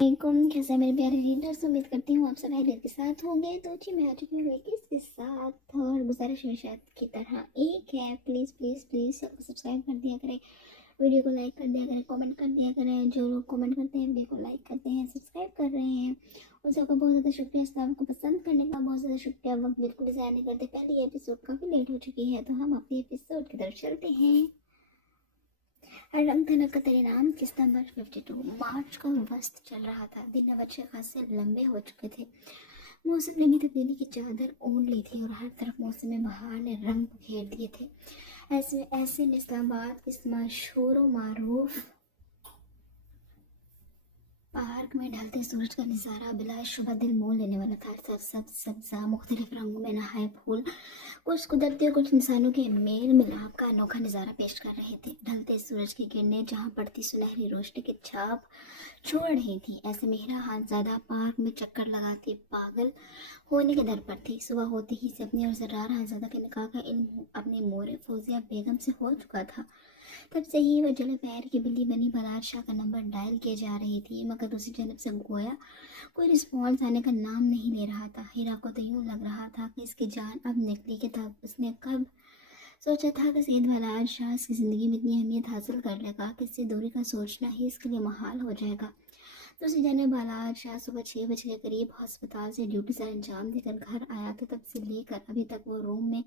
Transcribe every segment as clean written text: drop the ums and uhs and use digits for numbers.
वालेकुम, कैसे हैं मेरे प्यारे रीडर्स। उम्मीद करती हूँ आप सब खैरियत के साथ होंगे। तो जी मैं आ चुकी हूँ एक इसके साथ, और गुजारिश हमेशा की तरह एक है, प्लीज़ प्लीज़ प्लीज़ सब्सक्राइब कर दिया करें, वीडियो को लाइक कर दिया करें, कमेंट कर दिया करें। जो लोग कमेंट करते हैं, वीडियो को लाइक करते हैं, सब्सक्राइब कर रहे हैं, उन सबका बहुत ज़्यादा शुक्रिया। इस आपको पसंद करने का बहुत ज़्यादा शुक्रिया। वक्त बिल्कुल ज़ाया नहीं करते। पहली एपिसोड काफ़ी लेट हो चुकी है, तो हम अपने एपिसोड की तरफ चलते हैं। रंग धनक का तेरे नाम किस्त नंबर 52। मार्च का वस्त चल रहा था। दिन अच्छे खासे लंबे हो चुके थे। मौसम ने भी तब्दीली की चादर ओढ़ ली थी और हर तरफ मौसम बहार ने रंग बिखेर दिए थे। ऐसे ऐसे में इस्लामाबाद इस मशहूर मारूफ पार्क में ढलते सूरज का नज़ारा बिलाशुबा दिल मोह लेने वाला था। सब सब्जा मुख्तलिफ रंगों में नहाए फूल कुछ कुदरती और कुछ इंसानों के मेल मिलाप का अनोखा नज़ारा पेश कर रहे थे। ढलते सूरज की किरणें जहाँ पड़ती सुनहरी रोशनी की छाप छोड़ रही थी, ऐसे में हिरा खानज़ादा पार्क में चक्कर लगाती पागल होने के दर पर थी। सुबह होते ही से अपनी और जर्रार खानज़ादा के निकाह का इल्म अपनी मोरे फौजिया बेगम से हो चुका था। तब से ही वह जले पैर की बिल्ली बनी बलाट शाह का नंबर डायल किए जा रही थी, मगर दूसरी जानब से गोया कोई रिस्पॉन्स आने का नाम नहीं ले रहा था। हीरा को तो यूं लग रहा था कि इसकी जान अब निकली कि तब उसने कब सोचा था कि सैयद बलाट शाह इसकी ज़िंदगी में इतनी अहमियत हासिल कर लेगा कि इससे दूरी का सोचना ही इसके लिए महाल हो जाएगा। दूसरी जानब बलाट शाह सुबह 6 बजे के करीब अस्पताल से ड्यूटी से अंजाम देकर घर आया था। तब से लेकर अभी तक वो रूम में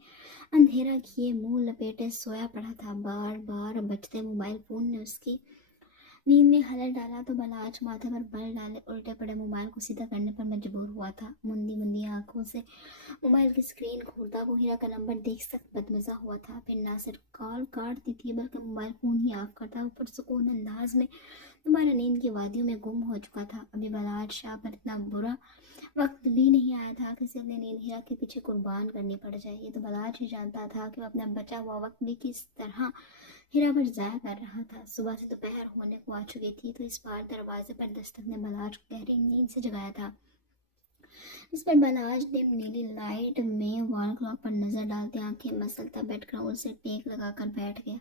अंधेरा किए मुंह लपेटे सोया पड़ा था। बार बार बजते मोबाइल फ़ोन ने उसकी नींद में खलल डाला तो बलाच माथे पर बल डाले उल्टे पड़े मोबाइल को सीधा करने पर मजबूर हुआ था। मुंदी मुंदी आंखों से मोबाइल की स्क्रीन खोलता वो हीरा का नंबर देख सख्त बदमजा हुआ था। फिर ना सिर्फ कॉल काटती थी बल्कि मोबाइल फ़ोन ही ऑफ करता वो पुरसुकून अंदाज में दोबारा नींद की वादियों में गुम हो चुका था। अभी बलाट शाह पर इतना बुरा वक्त भी नहीं आया था कि उसे अपनी नींद हीरा के पीछे कुर्बान करनी पड़ जाए। ये तो बलाट ही जानता था कि वो अपना बचा हुआ वक्त भी किस तरह हीरा पर ज़ाया कर रहा था। सुबह से दोपहर होने को आ चुकी थी तो इस बार दरवाजे पर दस्तक ने बलाट को गहरी नींद से जगाया था। इस पर बलाज डिम नीली लाइट में वॉल क्लॉक पर नजर डालते आंखें मसलता बेडग्राउंड से टेक लगाकर बैठ गया।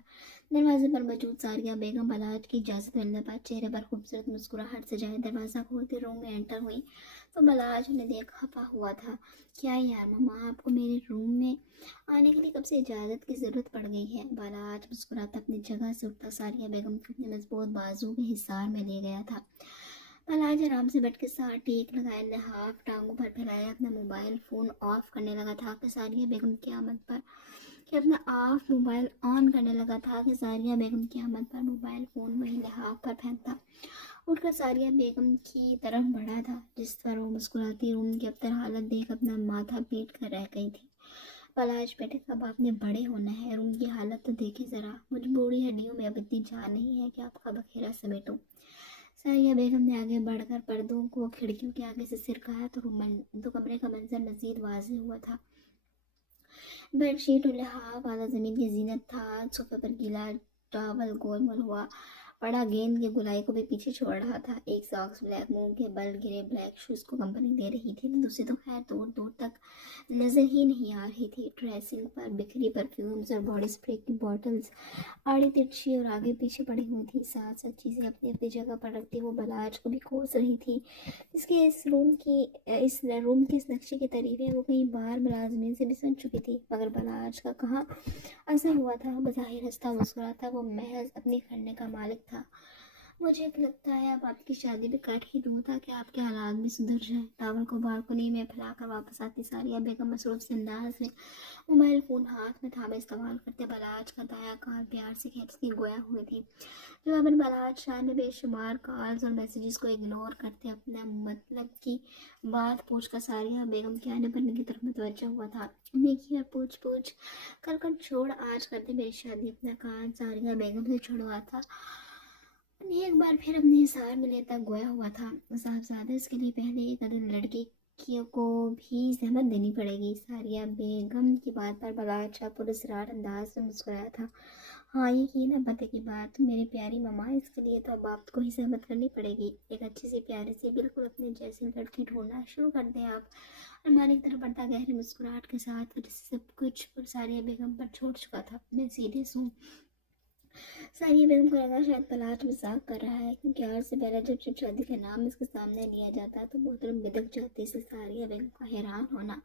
दरवाजे पर मौजूद सारिया बेगम बलाज की इजाजत मिलने पर चेहरे पर खूबसूरत मुस्कुराहट से जाए दरवाजा खोलते रूम में एंटर हुई तो बलाज ने देख खफा हुआ था। क्या यार मामा, आपको मेरे रूम में आने के लिए कब से इजाज़त की ज़रूरत पड़ गई है? बलाज मुस्कुराता अपनी जगह से उठता सारिया बेगम को अपने मजबूत बाजू के हिसार में ले गया था। पलाज आराम से बैठ के साथ टेक लगाए लिहाफ टांगों पर फैलाया अपना मोबाइल फ़ोन ऑफ करने लगा था कि सारिया बेगम की आमद पर कि अपना ऑफ मोबाइल ऑन करने लगा था कि सारिया बेगम की आमद पर मोबाइल फ़ोन वही लिहाफ पर फेंकता उठकर सारिया बेगम की तरफ बढ़ा था, जिस पर वो मुस्कुराती रूम की अबतर हालत देख अपना माथा पीट कर रह गई थी। पलाश बेटे, कब आपने बड़े होना है? रूम की हालत तो देखे ज़रा। मुझ बूढ़ी हड्डियों में अब इतनी जान नहीं है कि आपका बखेरा समेटूं। सारिया बेगम ने आगे बढ़कर पर्दों को खिड़कियों के आगे से सिरकाया तो कमरे का मंजर मजीद वाज़ेह हुआ था। बेडशीट और लिहाफ आधा ज़मीन की जीनत था। सोफे पर गीला टॉवल गोलमोल हुआ पड़ा गेंद की गुलाई को भी पीछे छोड़ रहा था। एक सॉक्स ब्लैक, मुंह के बल गिरे ब्लैक शूज़ को कंपनी दे रही थी, दूसरी तो खैर दूर दूर तक नज़र ही नहीं आ रही थी। ड्रेसिंग पर बिखरी परफ्यूम्स और बॉडी स्प्रे की बॉटल्स आड़ी तिरछी और आगे पीछे पड़ी हुई थी। साथ साथ चीज़ें अपनी अपनी जगह पर रखती वो बलाज को भी कोस रही थी। इस रूम की इस नक्शे की तारीफें वो कई बार मुलाजमीन से भी सुन चुकी थी, मगर बलाज का कहाँ असर हुआ था। बज़ाहिर हंसता मुस्कुराता वो महज अपने करने का मालिक था। मुझे लगता है अब आपकी शादी भी कर ही दूँ ताकि आपके हालात भी सुधर जाएं। टावल को बालकनी में फैलाकर वापस आती सारिया बेगम मसरूफ से अंदाज में मोबाइल फ़ोन हाथ में थामे इस्तेमाल करते बलाज का दाया कान प्यार से खींचती गोया हुई थी। जवाबन बलाज शाह ने बेशुमार कॉल्स और मैसेजेस को इग्नोर करते अपना मतलब की बात पूछकर सारिया बेगम के आने पर उनकी तरफ मुतवज्जह हुआ था। नेकी और पूछ पूछ कर छोड़, आज करते मेरी शादी। अपना कान सारिया बेगम से छुड़वा था उन्हें एक बार फिर अपने हिसार में लेता गोया हुआ था। साहबजादा इसके लिए पहले एक अदद लड़की को भी जहमत देनी पड़ेगी। सारिया बेगम की बात पर बलाचा पुरस्कार अंदाज में मुस्कुराया था। हाँ, यकीन है पते की बात मेरी प्यारी ममा, इसके लिए तो अब आपको ही जहमत करनी पड़ेगी। एक अच्छी सी प्यारी सी बिल्कुल अपने जैसी लड़की ढूंढना शुरू कर दें आप। अरमान की तरफ बढ़ता गहरी मुस्कुराहट के साथ, जिससे सब कुछ सारिया बेगम पर छोड़ चुका था। मैं सीरियस हूँ, सारिया बेगम को लगा शायद पलाश मजाक कर रहा है, क्योंकि आज से पहले जब जब शादी का नाम इसके सामने लिया जाता तो मोहतरम बिदक जाती से सारिया बेगम का हैरान होना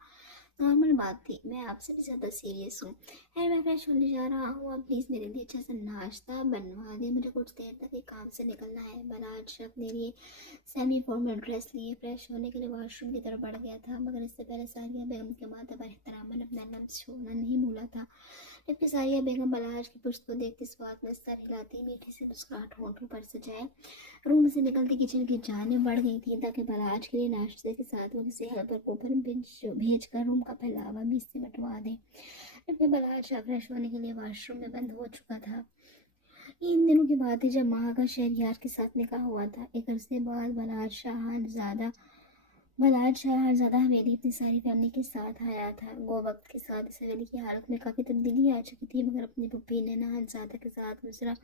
नॉर्मल बात थी। मैं आपसे भी ज़्यादा सीरियस हूँ। है मैं फ्रेश होने जा रहा हूँ, आप प्लीज़ मेरे लिए अच्छा सा नाश्ता बनवा दें, मुझे कुछ देर तक एक काम से निकलना है। बलाज अपने लिए सेमी फॉर्मल ड्रेस लिए फ्रेश होने के लिए वॉशरूम की तरफ बढ़ गया था, मगर इससे पहले सारिया बेगम के माथे पर एहतरामन अपना लफ्ज़ छोड़ना नहीं भूला था। जबकि सारिया बेगम बलाज की पुश्त को देखती स्वाद में सर हिलाती मीठी से मुस्कुराहट होठों पर सजाए रूम से निकलती किचन की जानिब बढ़ गई थी, ताकि बलाज के लिए नाश्ते के साथ वो किसी हेल्पर को भेज कर रूम का फैलावा भी इससे बंटवा दे। जबकि बलाज फ्रेश होने के लिए वॉशरूम में बंद हो चुका था। इन दिनों की बात है जब माँ का शहरयार के साथ निकाह हुआ था। एक अरसे बाद बलाज शाहजादा हवेली अपनी सारी फैमिली के साथ आया था। वो वक्त के साथ इस हवेली की हालत में काफ़ी तब्दीली आ चुकी थी, मगर अपनी पुप्पी नैनाज़ादा के साथ गुजरा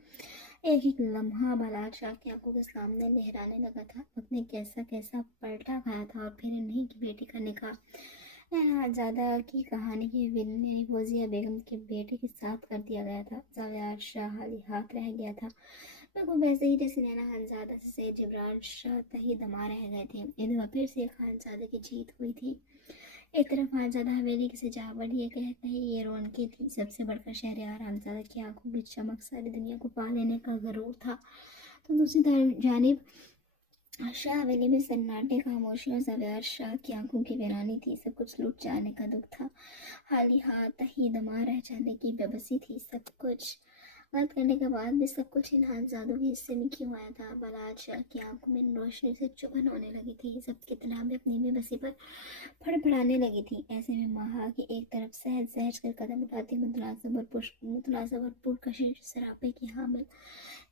एक एक लम्हा बलाज शाह की आंखों के सामने लहराने लगा था। वक्त ने कैसा कैसा पलटा खाया था, और फिर इन्हीं की बेटी का निकाह नैनाज़ादा की कहानी की विलनी फौजिया बेगम के बेटे के साथ कर दिया गया था। ज़ावियार शाह हाली हाथ रह गया था, बिल्कुल वैसे ही जैसे नैना खानजादा से सैयद जिब्रान शाह तही दमा रह गए थे। ये दफा फिर से खानजादे की जीत हुई थी। एक तरफ खानजादा हवेली की सजावट ये कह कहे ये रौनकें थी, सबसे बढ़कर शहरयार खानजादा की आंखों की चमक सारी दुनिया को पा लेने का गरूर था। तो दूसरी जानिब शाह हवेली में सन्नाटे, खामोशी और ज़ावियार शाह की आंखों की वीरानी थी। सब कुछ लूट जाने का दुख था, हाली हाथ ही दमा रह जाने की बेबसी थी। सब कुछ बात करने के बाद भी सब कुछ इन खानजादों के हिस्से में क्यों आया था। बलाज शाह की आंखों में रोशनी से चुभन होने लगी थी, सबकी तनाव अपनी बेबसी पर फड़फड़ाने लगी थी। ऐसे में महा की एक तरफ सहज सहज कर कदम उठाती मुतलाज़ा कशिश सरापे की हामिल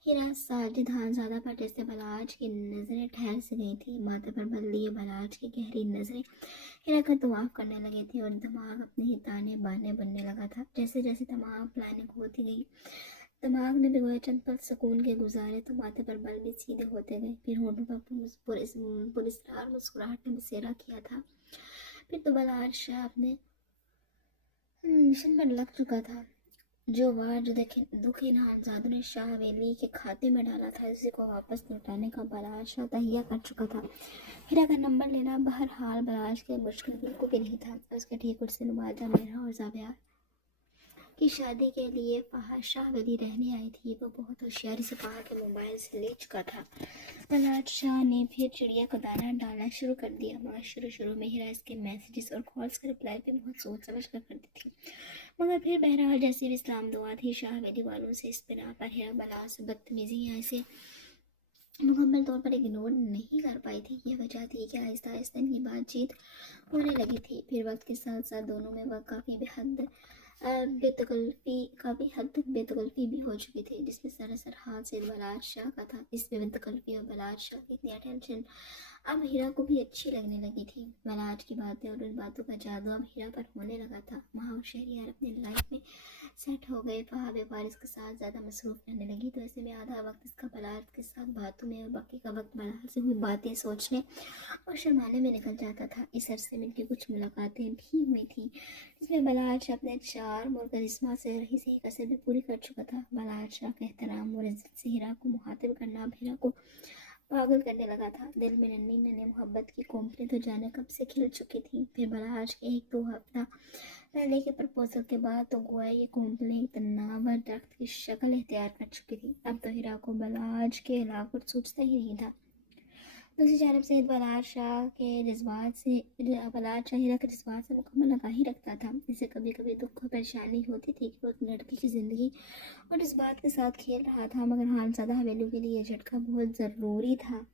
हीरा साजिद खानज़ादा पर जैसे बलाज की नज़रें ठहर सी गई थी। माथे पर बल लिए बलाज की गहरी नज़रें हीरा का तवाफ करने लगी थी, और दिमाग अपने ही ताने बाने बनने लगा था। जैसे जैसे तमाम प्लानिंग होती गई, दिमाग ने भिगोए चंद पल सुकून के गुजारे तो माथे पर बल भी सीधे होते गए। फिर होठों पर पुरस्कार मुस्कुराहट ने बसेरा किया था। फिर तो बलाज शाह अपने मिशन पर लग चुका था। जो वार जो दुखी खानजादों ने शाह हवेली के खाते में डाला था, उसी को वापस लौटाने का बलाज शाह तहिया कर चुका था। हीरा का नंबर लेना बहरहाल बलाज के मुश्किल बिल्कुल भी नहीं था। उसके ठीक उससे नुमाजा मेहरा और ज़ावियार की शादी के लिए फहाद शाह हवेली रहने आई थी। वो बहुत होशियारी से फहाद के मोबाइल से ले चुका था। बलाज शाह ने फिर चिड़िया को दाना डालना शुरू कर दिया, मगर शुरू में हीरा इसके मैसेजेस और कॉल्स का रिप्लाई भी बहुत सोच समझ कर करती थी। मगर फिर बहरहाल जैसी भी इस्लाम दुआ थी, शाह हवेली वालों से इस बिना पर हीरा बलाज से बदतमीजी ऐसे मुकम्मल तौर पर इग्नोर नहीं कर पाई थी। ये वजह थी कि आहिस्ता आहिस्ता इनकी बातचीत होने लगी थी। फिर वक्त के साथ साथ दोनों में वह काफ़ी हद तक बेतकल्फ़ी भी हो चुकी थी, जिसमें सरासर हाथ से बलाज शाह का था। इस बेतकल्फ़ी और बलाज शाह की इतनी अटेंशन अब हीरा को भी अच्छी लगने लगी थी। बलाज की बातें और उन बातों का जादू अब हीरा पर होने लगा था। वहाँ शहरियार अपनी लाइफ में सेट हो गए, फहाद वारिस के साथ ज़्यादा मसरूफ़ रहने लगी, तो ऐसे में आधा वक्त इसका बलाज के साथ बातों में और बाकी का वक्त बलाज से हुई बातें सोचने और शर्माने में निकल जाता था। इस अरसे में इनकी कुछ मुलाकातें भी हुई थी, जिसमें बलाज अपने चार्म और करिश्मा से रही सही कसर भी पूरी कर चुका था। बलाज शाह के एहतराम और इज्जत से हीरा को मुखातिब करना अब हीरा को पागल करने लगा था। दिल में नन्ही नन्ही मोहब्बत की कोंपलें तो जाने कब से खिल चुकी थी। फिर बलाज के 1-2 हफ्ता पहले के प्रपोजल के बाद तो गोया ये कोंपलें एक तनावर दरख्त की शक्ल इख्तियार कर चुकी थी। अब तो हीरा को बलाज के अलावा कुछ सोचता ही नहीं था। दूसरी जानब से बलाज शाह हीरा के जज्बात से मुकम्मल आगाही रखता था। इसे कभी कभी दुख और परेशानी होती थी कि वो एक लड़की की ज़िंदगी और जज्बात के साथ खेल रहा था, मगर खानज़ादा हवेली के लिए यह झटका बहुत ज़रूरी था।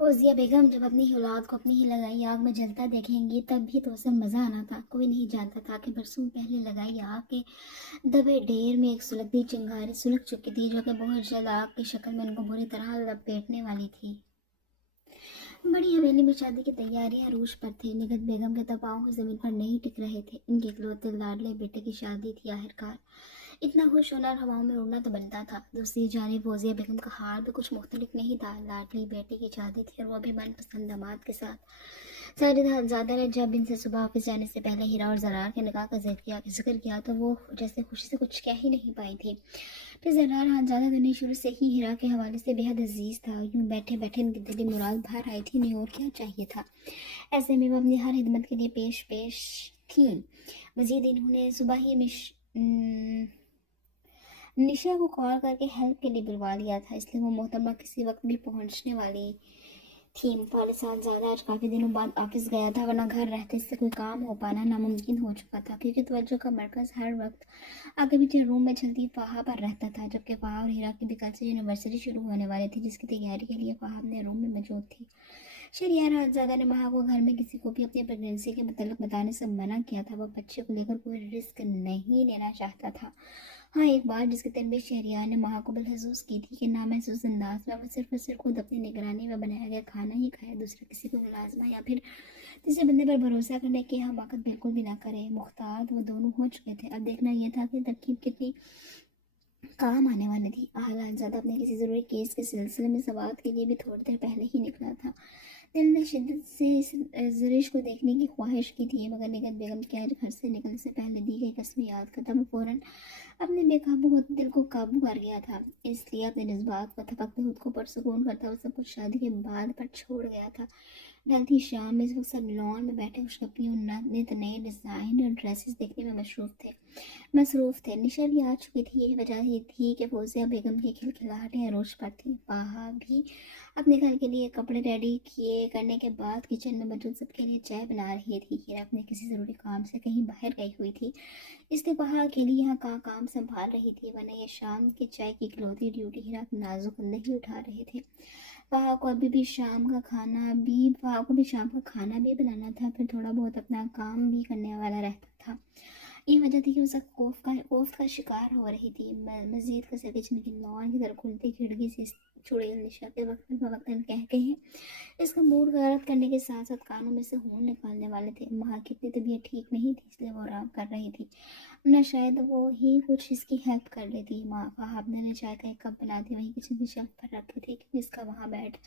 फौजिया बेगम जब अपनी ही औलाद को अपनी ही लगाई आग में जलता देखेंगी, तब भी तो उसे मज़ा आना था। कोई नहीं जानता था कि बरसों पहले लगाई आग के दबे ढेर में एक सुलगती चिंगारी सुलग चुकी थी, जो कि बहुत जल्द आग की शक्ल में उनको बुरी तरह लपेटने वाली थी। बड़ी हवेली में शादी की तैयारियां अरूज पर थी। निगत बेगम के तपाव की जमीन पर नहीं टिक रहे थे। इनके इकलौते लाडले बेटे की शादी थी आखिरकार। इतना खुश होना और हवाओं में उड़ना तो बनता था। दूसरी जानिब फौजिया बेगम का हाल भी कुछ मुख्तलिफ नहीं था। लाडली बेटी की शादी थी और वो भी मनपसंद दामाद के साथ। साजिदा ने जब इनसे सुबह ऑफिस जाने से पहले हीरा और जरार के निकाह का जिक्र किया तो वो जैसे खुशी से कुछ कह ही नहीं पाई थी। फिर जरार हानजादा दुनिया शुरू से ही हीरा के हवाले से बेहद अजीज था। यूं बैठे बैठे इनकी दिली मुराद भर आई थी, नहीं और क्या चाहिए था। ऐसे में वो अपनी हर खिदमत के लिए पेश थी। मजीद इन्होंने सुबह ही निशा को कॉल करके हेल्प के लिए बुलवा लिया था, इसलिए वो मोहतरमा किसी वक्त भी पहुंचने वाली थी। फारिसान ज़्यादा आज काफ़ी दिनों बाद ऑफिस गया था, वरना घर रहते इससे कोई काम हो पाना नामुमकिन हो चुका था, क्योंकि तवज्जो का मरकज़ हर वक्त आगे पीछे रूम में चलती फ़ाहा पर रहता था। जबकि फ़ाहा और हीरा की भी कल से यूनिवर्सिटी शुरू होने वाली थी, जिसकी तैयारी के लिए फ़ाहा अपने रूम में मौजूद थी। शहरियार हाज़ादा ने महा को घर में किसी को भी अपनी प्रेगनेंसी के मतलब बताने से मना किया था। वह बच्चे को लेकर कोई रिस्क नहीं लेना चाहता था। हाँ, एक बार जिसकी तरबियत शहरियार ने महा को महसूस की थी कि नामहसूस अंदाज में वो सिर्फ और सिर्फ खुद अपनी निगरानी में बनाया गया खाना ही खाए, दूसरे किसी को मुलाजमा या फिर किसी बंदे पर भरोसा करने की हमाकत बिल्कुल भी ना करे। मुख्तार वो दोनों हो चुके थे। अब देखना यह था कि तरकीब कितनी काम आने वाली थी। ज़्यादा अपने किसी ज़रूरी केस के सिलसिले में सवात के लिए भी थोड़ी देर पहले ही निकला था। दिल ने शिद्दत से ज़रीश को देखने की ख्वाहिश की थी, मगर निगत बेगम के आज घर से निकलने से पहले दी गई कसम याद करता वो फ़ौरन अपने बेकाबू होते दिल को काबू कर गया था। इसलिए अपने जज्बात को थपकते खुद को पुरसुकून करता हुआ सब कुछ शादी के बाद पर छोड़ गया था। ढलती शाम में इस वक्त सब लॉन में बैठे खुशखबरियों नित नए डिज़ाइन और ड्रेसेस देखने में मसरूफ़ थे। निशा भी आ चुकी थी। यही वजह ही थी कि फौजिया बेगम की खिलखिलाहटें अरोज पर थी। फ़ाहा भी अपने घर के लिए कपड़े रेडी किए करने के बाद किचन में मौजूद सबके लिए चाय बना रही थी। हीरा अपने किसी ज़रूरी काम से कहीं बाहर गई हुई थी, इसलिए फ़ाहा अकेली यहाँ का काम संभाल रही थी, वरना ये शाम की चाय की इकलौती ड्यूटी हीरा नाजुक कंधे ही उठा रहे थे। फ़ाहा को भी शाम का खाना भी बनाना था, फिर थोड़ा बहुत अपना काम भी करने वाला रहता था। ये वजह थी कि उसे कोफ्त का शिकार हो रही थी। मजीद कसर किचन की लॉन की तरफ खुलती खिड़की से चुड़ैल निशा के वक्तन कह कहे इसका मूड गारत करने के साथ साथ कानों में से खून निकालने वाले थे। माँ की इतनी तबीयत ठीक नहीं थी, इसलिए वो आराम कर रही थी, वरना शायद वो ही कुछ इसकी हेल्प कर लेती। माँ फहाबना ने चाय का एक कप बना दिया, वहीं किचन की शेल्फ पर रखी थी, क्योंकि इसका वहाँ बैठ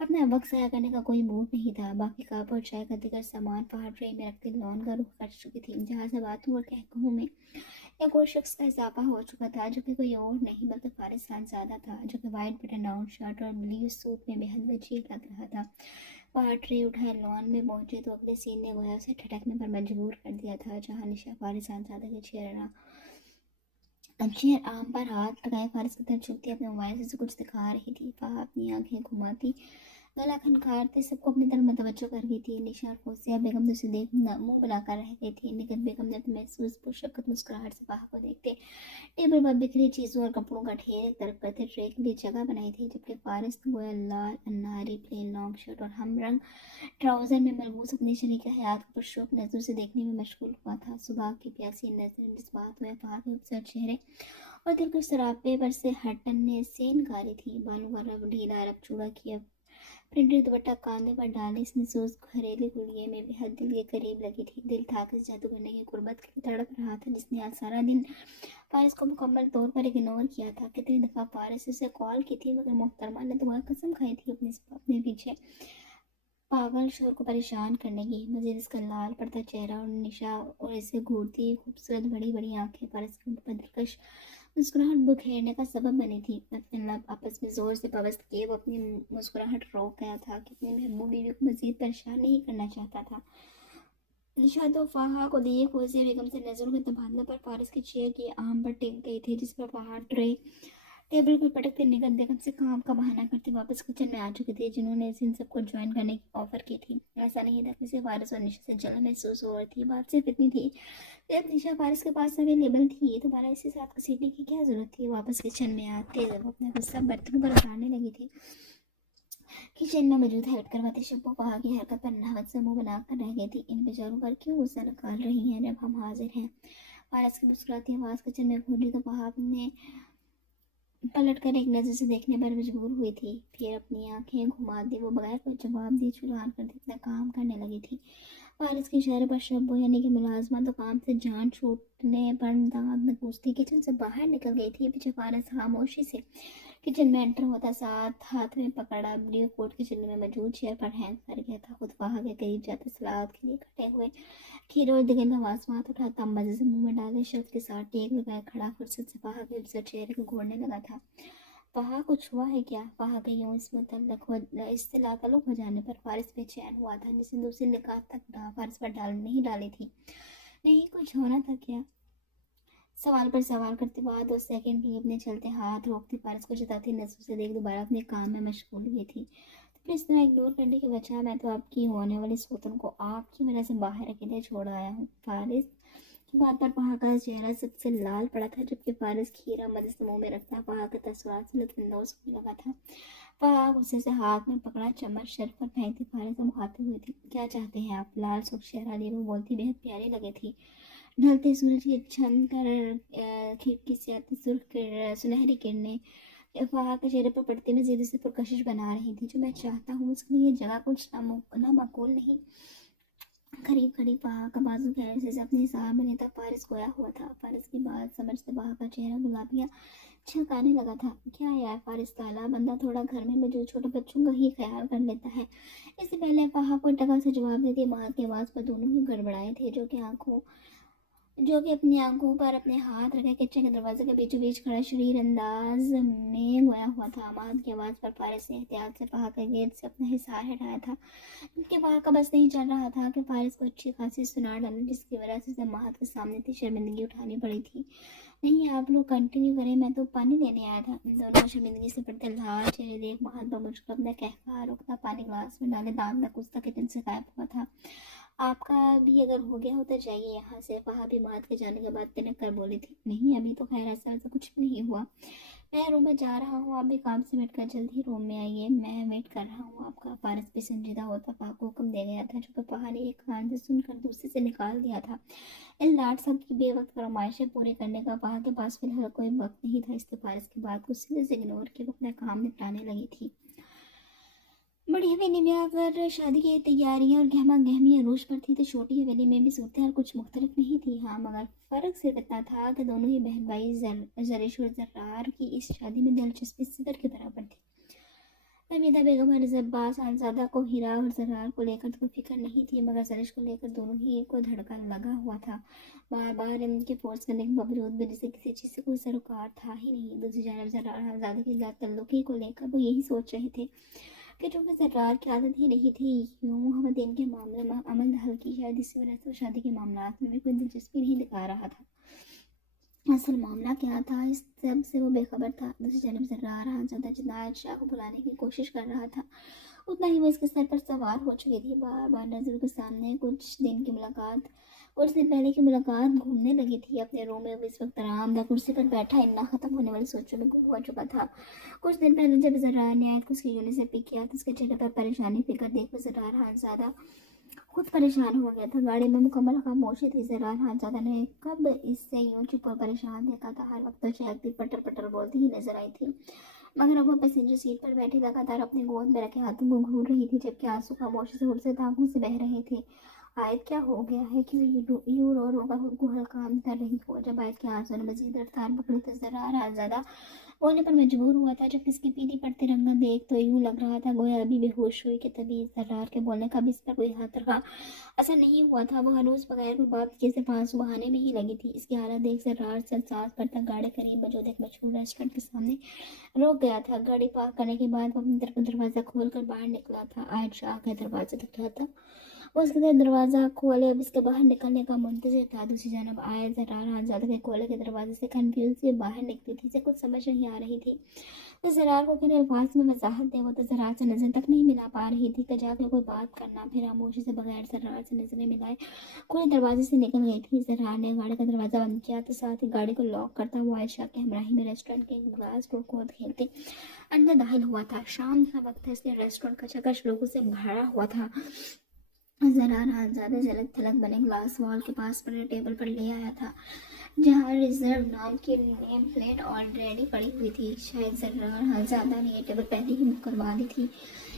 अपना वक्त ज़ाया करने का कोई मूड नहीं था। बाकी कप और चाय का दिगर सामान फहाब ट्रे में रखते लॉन का रुख कर चुकी थी, जहाँ से बातों और कहकहों में एक और शख्स का इजाफा हो चुका था, जो कि कोई और नहीं बल्कि फारिस खानज़ादा था, जो कि वाइट बटन डाउन शर्ट और ब्लू सूट में बेहद अजीब लग रहा था। वहाँ ट्रे उठाए लॉन में पहुंचे तो अगले सीन ने गोया उसे ठटकने पर मजबूर कर दिया था, जहाँ निशा फारिस खानज़ादा के चेयर आम पर हाथ लगाए फारिस की तरफ झुकती अपने मोबाइल से कुछ दिखा रही थी। फाहा अपनी आंखें घुमाती गला खनखारते सबको अपनी तरफ मतवज्जो कर रही थी। निशा और फौजिया बेगम तो उसे देख मुंह बनाकर रह गई थी। निगत बेगम ने तो महसूस पुरशक्कत मुस्कुराहट से फाहा को देखते टेबल पर बिखरी चीज़ों और कपड़ों का ढेर एक तरफ करते ट्रे के लिए जगह बनाई थी, जबकि फारिस गोया लाल अनारी प्लेन लॉन्ग शर्ट और हम रंग ट्राउजर में मलबूस अपनी शरीक हयात को पुरशौक नजरों से देखने में मशगूल हुआ था। सुबह की प्यासी नजरें जज्बात में फाहा के खूबसूरत चेहरे और दिल को सरापे पर से हटने से इनकारी थी। बालों का रंग ढीला रब चूड़ा किया प्रिंटेड दुपट्टा कांधे पर डाले इस महसूस घरेलू गुड़िया में बेहद दिल के करीब लगी थी। दिल था कि जादूगरने की कुर्बत के लिए तड़प रहा था, जिसने आज सारा दिन फारिस को मुकम्मल तौर पर इग्नोर किया था। कितनी दफ़ा फारिस उसे कॉल की थी, मगर मोहतरमा ने तो वह कसम खाई थी अपने पीछे पागल शोर को परेशान करने की। मजीद इसका लाल पड़ता चेहरा और निशा और इसे घूरती खूबसूरत बड़ी बड़ी आंखें फारिस के मुंह पर दिलकश मुस्कुराहट बुखेरने का सबब बनी थी। अपने लब आपस में जोर से पवस्त किए वो अपनी मुस्कुराहट रोक गया था कि अपनी महबूब बीवी को मजीद परेशान नहीं करना चाहता था। निशा तो फाहा को दिए फौजिया बेगम से नजरों के तबादले पर फारिस की चेयर की आम पर टिक गई थी, जिस पर फाहा ट्रे टेबल पर पटकते निगत बेगम से काम का बहाना करते वापस किचन में आ चुकी थी, जिन्होंने इन सबको ज्वाइन करने की ऑफर की थी। ऐसा नहीं था किसी फारिस और निशा से जलन महसूस हो रही थी, बात सिर्फ इतनी थी कि अब निशा फारिस के पास अवेलेबल थी, दोबारा इसी साथ घसीटने की क्या जरूरत थी। वापस किचन में आते जब अपना गुस्सा बर्तन पर उतारने लगी थी, किचन में मौजूद हेल्प करवाते शब्बो फाहा की हरकत पर नहवत से मुंह बनाकर रह गई थी। इन बेचारों पर क्यों गुस्सा निकाल रही हैं जब हम हाजिर हैं। फारिस की मुस्कुराती आवाज़ किचन में गूंजी तो फाहा अपने पलट कर एक नज़र से देखने पर मजबूर हुई थी। फिर अपनी आंखें घुमा दी, वो बगैर कोई जवाब दिए चुलान कर अपना काम करने लगी थी। फारिस के चेहरे पर शब्बो यानी कि मुलाजमा तो काम से जान छूटने पर दांत न पूछती किचन से बाहर निकल गई थी। पीछे फारिस खामोशी से किचन में एंटर होता, साथ हाथ में पकड़ा ब्लू कोट के चुल्ले में मौजूद चेयर पर हैंग कर गया था। खुद वहां के करीब जाते सलाद के लिए कटे हुए खीरे और दिगंत आवाज़ उठाता, मजे से मुंह में डाले शब्द के साथ टेक लगाए खड़ा फुर्सत से पहा के उसे चेहरे को घोड़ने लगा था। पहा कुछ हुआ है क्या? पहा के यूं इस मुतल्लक हो इस्तिला तलब हो जाने पर फारिस बेचैन हुआ था, जिसने दूसरी निकाह तक फारिस पर नहीं डाली थी। नहीं कुछ होना था क्या? सवाल पर सवाल करते बाद 2 सेकंड के लिए अपने चलते हाथ रोकती, फारिस को जताती नजरों से देख दोबारा अपने काम में मशगूल हुई थी। तो प्लीज इतना इग्नोर करने के बजाय मैं तो आपकी होने वाली सौतन को आपकी वजह से बाहर अकेले छोड़ आया हूँ। फारिस की बात पर पहा का चेहरा सबसे लाल पड़ा था, जबकि फारिस खीरा मदद से मुंह में रखता पहा के तस्वीर से लुत्फानंदोज होने लगा था। पहा गुस्से से हाथ में पकड़ा चम्मच शर्फ पर फेंकती फारिस से मुखातिब हुई थी। क्या चाहते हैं आप? लाल सुख चेहरा लिए वो बोलती बेहद प्यारी लगी थी। ढलते सूरज की छन कर खिड़की से आती सुनहरी किरणें फहा के चेहरे पर पड़ती मजीद उसे पुरकशिश बना रही थी। जो मैं चाहता हूँ उसके लिए जगह कुछ नामाकूल नहीं। करीब करीब फहा का बाजू गहरे से अपने हिसाब में लेता फारिस गोया हुआ था। फारिस की बात समझते फहा का चेहरा गुलाबियाँ छलकाने लगा था। क्या यार फारिस, ताला बंदा थोड़ा घर में मौजूद छोटे बच्चों का ही ख्याल कर लेता है। इससे पहले फहा को टका से जवाब देती माँ की आवाज़ पर दोनों ही गड़बड़ाए थे, जो कि अपनी आंखों पर अपने हाथ रखे किचन के दरवाजे के बीचों बीच खड़ा शरीर अंदाज में गोया हुआ था। आमाद की आवाज़ पर फारिस ने एहतियात से फहा के गेट से अपना हिसार हटाया था, क्योंकि फहा का बस नहीं चल रहा था कि फारिस को अच्छी खासी सुनार डाली, जिसकी वजह से उसे माहत के सामने थी शर्मिंदगी उठानी पड़ी थी। नहीं आप लोग कंटिन्यू करें, मैं तो पानी लेने आया था। दोनों शर्मिंदगी से पड़ते लाल चेहरे देख महत पर मुझको अपना कहकहा रोकता पानी ग्लास में डाले दांत तक उसका किचन से गायब हुआ था। आपका भी अगर हो गया हो तो जाइए यहाँ से। वहाँ भी महत के जाने के बाद तिनक कर बोली थी। नहीं अभी तो खैर ऐसा वैसा कुछ भी नहीं हुआ, मैं रूम में जा रहा हूँ, आप भी काम से मिट कर जल्दी रूम में आइए, मैं वेट कर रहा हूँ आपका। फारिस भी संजीदा होता पहा को हुक्म दे गया था, जो कि पहा ने एक कान से सुनकर दूसरे से निकाल दिया था। इन लाट साहब की बेवक्त फरमाइशें पूरी करने का पहा के पास फिलहाल कोई वक्त नहीं था, इसलिए फारिस की बात को सीधे से इग्नोर किए वो अपना काम निपटाने लगी थी। बड़ी हवेली में आकर शादी की तैयारियां और गहमा गहमी अरूज पर थी, तो छोटी हवेली में भी सूरत कुछ मुख्तलिफ नहीं थी। हाँ मगर फ़र्क सिर्फ इतना था कि दोनों ही बहन भाई जरीश और जर्रार की इस शादी में दिलचस्पी सिदर के बराबर थी। हमीदा बेगम और अब्बास खानज़ादा को हीरा और जर्रार को लेकर तो कोई फिक्र नहीं थी, मगर जरीश को लेकर दोनों ही को धड़का लगा हुआ था। बार बार इनके फोर्स करने के बावजूद भी जिसे किसी चीज़ से कोई सरोकार था ही नहीं। दूसरी जानब जर्रार खानज़ादा के ताल्लुकी को लेकर वो यही सोच रहे थे कि चूँकि जर्रार की आदत ही नहीं थी यूँ हमदीन के मामले में अमल हल्की, शायद इसी वजह से वो शादी के मामलात में भी कोई दिलचस्पी नहीं दिखा रहा था। असल मामला क्या था इस सब से वो बेखबर था। दूसरी जानब जर्रार खानज़ादा जितना आयशा को बुलाने की कोशिश कर रहा था, उतना ही वो इसके सर पर सवार हो चुकी थी। बार बार नजरों के सामने कुछ दिन पहले की मुलाकात घूमने लगी थी। अपने रूम में वो इस वक्त आरामदायक कुर्सी पर बैठा इन्ना खत्म होने वाली सोचों में गुम हो चुका था। कुछ दिन पहले जब जर्रार ने आयत को उसकी यूनिट से पिक किया तो उसके चेहरे पर परेशानी फिक्र देख जर्रार खानज़ादा खुद परेशान हो गया था। गाड़ी में मुकम्मल खामोशी थी। जर्रार खानज़ादा ने कब इससे यूं चुप और परेशान देखा था। हर वक्त तो चहकती पटर पटर बोलती ही नजर आई थी, मगर अब वो पैसेंजर सीट पर बैठी लगातार अपनी गोद में रखे हाथों को घूर रही थी, जबकि आंसू खामोशी से उड़ते आंखों से बह रहे थे। आयत क्या हो गया है, क्यों यूं रो रो कर खुद को हल्का कर रही हो? जब आयत के आंसू ने मजीद रफ्तार पकड़ी तो जर्रार खानज़ादा बोलने पर मजबूर हुआ था। जब किसकी पीली पड़ती रंगत देख तो यूं लग रहा था गोया अभी बेहोश हुई कि तभी जर्रार के बोलने का भी इस पर कोई हाथ रखा असर नहीं हुआ था। वो हनूज बगैर कोई बात किए सिर्फ आंसू बहाने में ही लगी थी। इसकी हालत देख जर्रार चंद सांस भर तक गाड़ी करीब मौजूद एक मशहूर रेस्टोरेंट के सामने रुक गया था। गाड़ी पार्क करने के बाद वो अपनी तरफ दरवाजा खोलकर बाहर निकला था। आयत शाह का दरवाजा तक था, वो उसके साथ दरवाजा खोले अब इसके बाहर निकलने का मुंतजिर था। दूसरी जानब आयत जर्रार खानज़ादा के खोले के दरवाजे से कंफ्यूज से बाहर निकली थी, इसे कुछ समझ नहीं आ रही थी। तो जरार को किन अल्फाज में वजाहत दे, वो तो जरार से नजर तक नहीं मिला पा रही थी कि जाके कोई बात करना। फिर खामोशी से बगैर जरार से नजरें मिलाए खुले दरवाजे से निकल गई थी। जरार ने गाड़ी का दरवाजा बंद किया तो साथ ही गाड़ी को लॉक करता हुआ आयशा के हमराही में रेस्टोरेंट के ग्लास डोर को खेलते अंदर दाखिल हुआ था। शाम का वक्त था, इसलिए रेस्टोरेंट का चक्कर लोगों से भरा हुआ था। ज़रा राहज़ादा झलक थलक बने ग्लास वॉल के पास पड़े टेबल पर ले आया था, जहाँ रिजर्व नाम की नेम प्लेट ऑलरेडी पड़ी हुई थी। शायद ज़रा राहज़ादा ने ये टेबल पहले ही बुक करवा दी थी।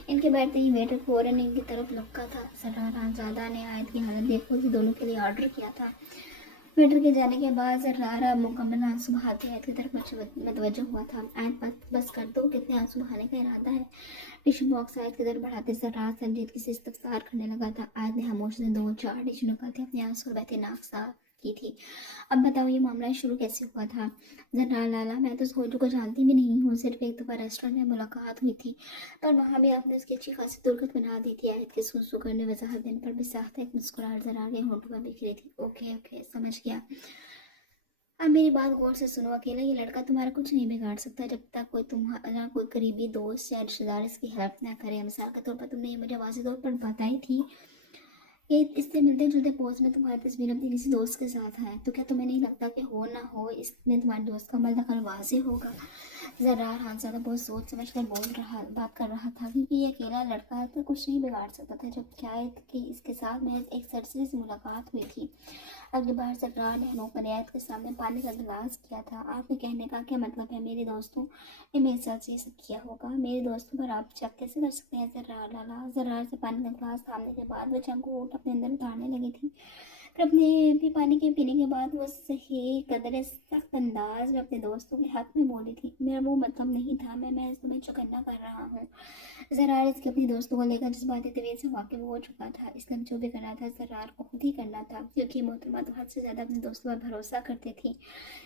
इनके बैठते ही वेटर फौरन इनकी तरफ लपका था। ज़रा राहज़ादा ने आयत की हालत देखो कि दोनों के लिए ऑर्डर किया था। वेटर के जाने के बाद ज़र्रारा मुकम्मल आंसू बहाते आयत की तरफ मतवज्जो हुआ था। आयत बस कर दो, कितने आंसू बहाने का इरादा है? टिश्यू बॉक्स आयत की तरफ बढ़ाते ज़र्रार संजीदगी से इस्तफसार करने लगा था। आयत ने खामोश से 2-4 टिश्यू निकालते अपने आंसू और बहते नाक साफ की थी। अब बताओ ये मामला शुरू कैसे हुआ था? ज़र्रार लाला, मैं तो सोजू को जानती भी नहीं हूँ, सिर्फ एक दफ़ा रेस्टोरेंट में मुलाकात हुई थी, पर वहाँ भी आपने उसकी अच्छी खासी दुर्गत बना दी थी। आयत के सूसू करने वजाहत देने पर भी साख्ता एक मुस्कुराहट ज़र्रार के होंठों पर बिखरी थी। ओके ओके, समझ गया। अब मेरी बात गौर से सुनो। अकेला ये लड़का तुम्हारा कुछ नहीं बिगाड़ सकता जब तक तुम्हारा कोई करीबी दोस्त या रिश्तेदार इसकी हेल्प ना करे। मिसाल के तौर पर तुमने ये मुझे वाज़ेह तौर पर बताई थी कि इससे मिलते जुलते पोज में तुम्हारी तस्वीर अपने किसी दोस्त के साथ है, तो क्या तुम्हें नहीं लगता कि हो ना हो इसमें तुम्हारे दोस्त का दखल वाज़ेह होगा? ज़र्रार ज़्यादा बहुत सोच समझ कर बात कर रहा था, क्योंकि ये अकेला लड़का है तो कुछ नहीं बिगाड़ सकता था, जब क्या है कि इसके साथ महज एक सरसरी सी मुलाकात हुई थी। अगली बार ज़र्रार ने मुँह पर आयत के सामने पानी का गिलास किया था। आपके कहने का क्या मतलब है? मेरे दोस्तों ने मेरे साथ ये सब किया होगा? मेरे दोस्तों पर आप शक कैसे कर सकते हैं ज़र्रार लाला? ज़र्रार से पानी का गिलास थामने के बाद वह चंगोट अपने अंदर उतारने लगी थी। फिर अपने भी पानी के पीने के बाद वो सही कदर सख्त अंदाज में अपने दोस्तों के हक में बोली थी, मेरा वो मतलब नहीं था, मैं तुम्हें चौकन्ना कर रहा हूँ। ज़रार इसके अपने दोस्तों को लेकर जज्बाती तबीयत से वाकिफ हो चुका था, इसलिए जो भी करना था ज़रार को खुद ही करना था, क्योंकि मोहतरमा तो हद से ज़्यादा अपने दोस्तों पर भरोसा करते थे।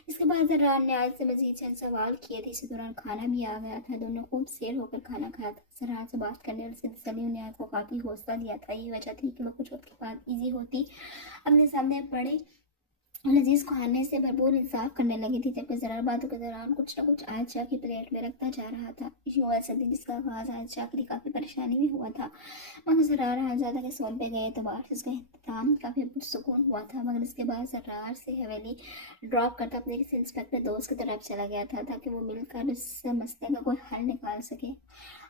इसके बाद ज़रार ने आज से मजीद चंद सवाल किए थे। इसी दौरान खाना भी आ गया था। दोनों खूब सेर होकर खाना खाया था। ज़रार से बात करने वाले सलीम ने को काफ़ी हौसला दिया था। ये वजह थी कि वो कुछ वक्त के बाद ईजी होती अपने सामने पड़े लजीज खाने से भरपूर इंसाफ करने लगी थी, जबकि ज़रा बातों के दौरान कुछ न कुछ आयशा की प्लेट में रखता जा रहा था। इस ऐसे दिन जिसका आगाज़ आयशा के लिए काफ़ी परेशानी भी हुआ था, मगर ज़रार ज़्यादा के सौंपे गए तो बाहर से उसका इंतजाम काफ़ी पुरसुकून हुआ था। मगर इसके बाद ज़रार से हवेली ड्रॉप करता अपने किसी इंस्पेक्टर दोस्त की तरफ चला गया था, ताकि वो मिलकर इस मसले का कोई हल निकाल सके।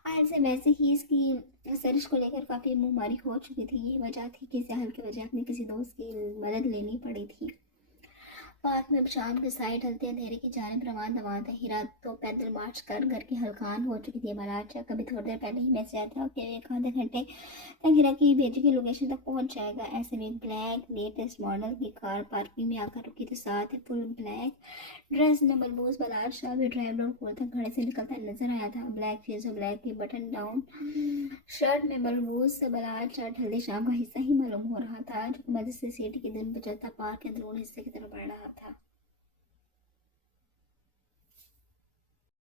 आयल से वैसे ही इसकी सर्च को लेकर काफ़ी मुँहमारी हो चुकी थी। यही वजह थी कि इसे हल की वजह अपने किसी दोस्त की मदद लेनी पड़ी थी। पार्क में शाम के साए ढलते अंधेरे की जानिब रवान था। हीरा तो पैदल मार्च कर घर की हलकान हो चुकी थी। महाराज कभी थोड़ी देर पहले ही मैसेज आया था कि एक आधे घंटे तक हीरा की भेजी की लोकेशन तक पहुंच जाएगा। ऐसे में ब्लैक लेटेस्ट मॉडल की कार पार्किंग में आकर रुकी, तो साथ ही फुल ब्लैक ड्रेस में मलबूस बलाट शाह भी ड्राइवर और खोलता घड़े से निकलता नजर आया था। ब्लैक शूज और ब्लैक की बटन डाउन शर्ट में मलबूस बलाट शाह ढलते शाम का हिस्सा ही मालूम हो रहा था, जो मस्जिद से सीटी के दिन गुजरता पार्क के अंदरूनी हिस्से की तरफ बढ़ रहा था।